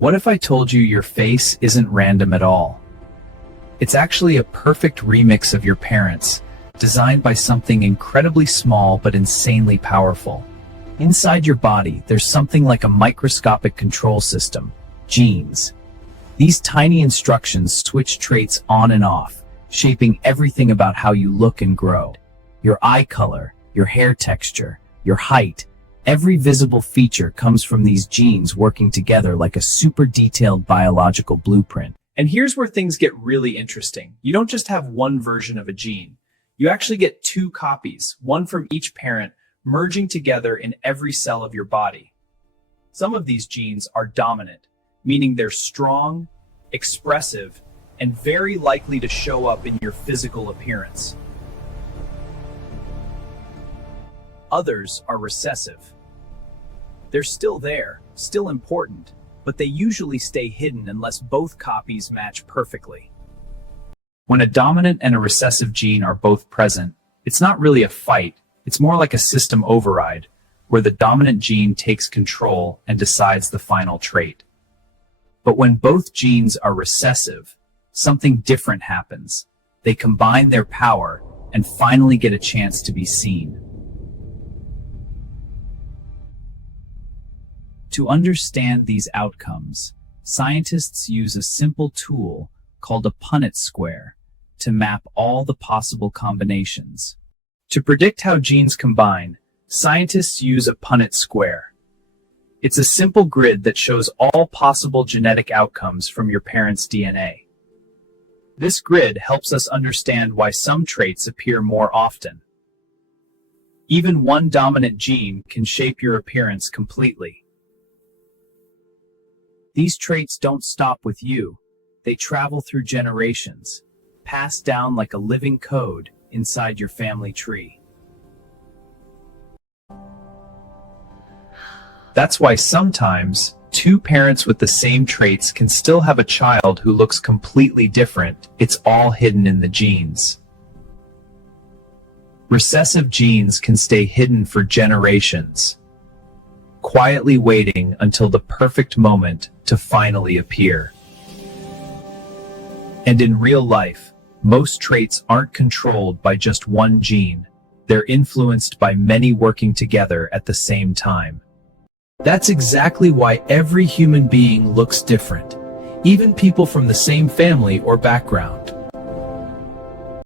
What if I told you your face isn't random at all? It's actually a perfect remix of your parents, designed by something incredibly small but insanely powerful. Inside your body, there's something like a microscopic control system, genes. These tiny instructions switch traits on and off, shaping everything about how you look and grow. Your eye color, your hair texture, your height, every visible feature comes from these genes working together like a super detailed biological blueprint. And here's where things get really interesting. You don't just have one version of a gene. You actually get two copies, one from each parent, merging together in every cell of your body. Some of these genes are dominant, meaning they're strong, expressive, and very likely to show up in your physical appearance. Others are recessive. They're still there, still important, but they usually stay hidden unless both copies match perfectly. When a dominant and a recessive gene are both present, it's not really a fight, it's more like a system override, where the dominant gene takes control and decides the final trait. But when both genes are recessive, something different happens. They combine their power and finally get a chance to be seen. To understand these outcomes, scientists use a simple tool called a Punnett square to map all the possible combinations. To predict how genes combine, scientists use a Punnett square. It's a simple grid that shows all possible genetic outcomes from your parents' DNA. This grid helps us understand why some traits appear more often. Even one dominant gene can shape your appearance completely. These traits don't stop with you. They travel through generations, passed down like a living code inside your family tree. That's why sometimes two parents with the same traits can still have a child who looks completely different. It's all hidden in the genes. Recessive genes can stay hidden for generations, quietly waiting until the perfect moment to finally appear. And in real life, most traits aren't controlled by just one gene. They're influenced by many working together at the same time. That's exactly why every human being looks different, even people from the same family or background.